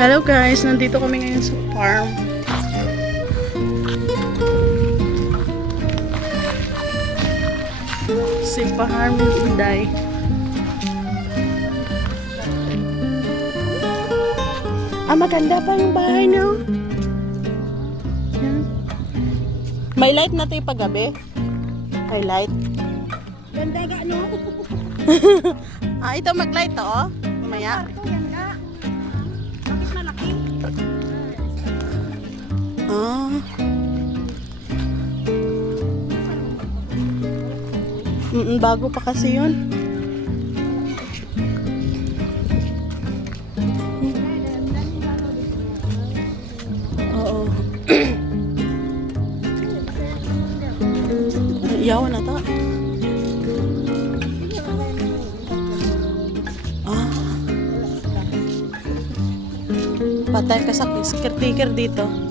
Hello guys, nandito kami ngayon sa farm. Si Farm Inday. Ah, maganda pa yung bahay niyo. Yan. May light na tayo paggabi. May light. Ganda ga, no? Ah, ito mag-light to, oh. Mamaya. Ito, yan Ah. Mm, bago pa kasi yun. Oo. Iyawan na ta. Ah. Patay ka sa sticker dito.